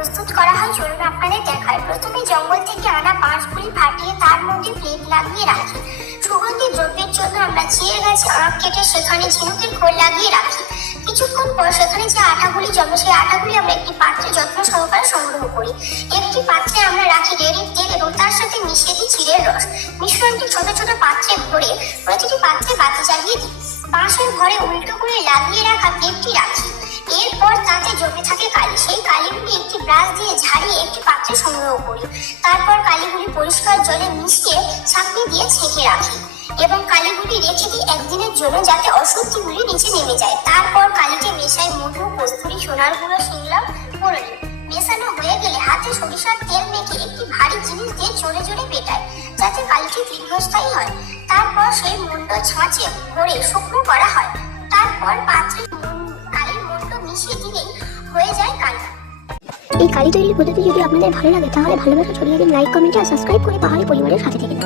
প্রস্তুত করা হয় চলুন আপনাদের দেখায়। প্রথমে জঙ্গল থেকে আনা বাঁশগুলি ফাটিয়ে তার মধ্যে প্লেট লাগিয়ে রাখি। সুগন্ধি দ্রব্যের জন্য আমরা চিয়ের গাছে আঁক কেটে সেখানে ঝিনুকের খোল লাগিয়ে রাখি। কিছুক্ষণ পর সেখানে যে আটাগুলি জমে সেই আটাগুলি আমরা একটি পাত্রে যত্ন সহকারে সংগ্রহ করি। একটি পাত্রে আমরা রাখি রেড়ির তেল এবং তার সাথে মিশিয়ে দিই চিড়ের রস। মিশ্রণটি ছোট ছোট পাত্রে ভরে প্রতিটি পাত্রে বাতি জ্বালিয়ে দিই। বাঁশের ঘরে উল্টো করে লাগিয়ে রাখা প্লেটটি রাখি। এরপর তাতে জমে থাকে কালি। সেই কালিগুলি একটি ব্রাশ দিয়ে ঝাড়িয়ে একটি পাত্রে সংগ্রহ করি। তারপর কালিগুলি পরিষ্কার জলে মিশিয়ে ছাঁকনি দিয়ে ছেঁকে রাখি এবং কালিগুলি রেখে দিই একদিনের জন্য, যাতে অশুদ্ধিগুলি নিচে নেমে যায়। তারপর কালিতে মেশাই মধু, কস্তুরী, সোনার গুঁড়ো, শিংলাম, ফোড়ন। মেশানো হয়ে গেলে হাতে সরিষার তেল মেখে একটি ভারী জিনিস দিয়ে জোরে জোরে পেটায়, যাতে কালিটি দীর্ঘস্থায়ী হয়। তারপর সেই মুন্ড ছাঁচে ভরে শুকনো করা হয়। তারপর পাত্রে কালির মুন্ড মিশিয়ে দিলেই হয়ে যায় কালি। এই কালি তৈরির পদ্ধতি যদি আপনাদের ভালো লাগে তাহলে ভালোবাসা ছড়িয়ে দিন লাইক, কমেন্ট আর সাবস্ক্রাইব করে পাহাড়ি পরিবারের সাথে থেকে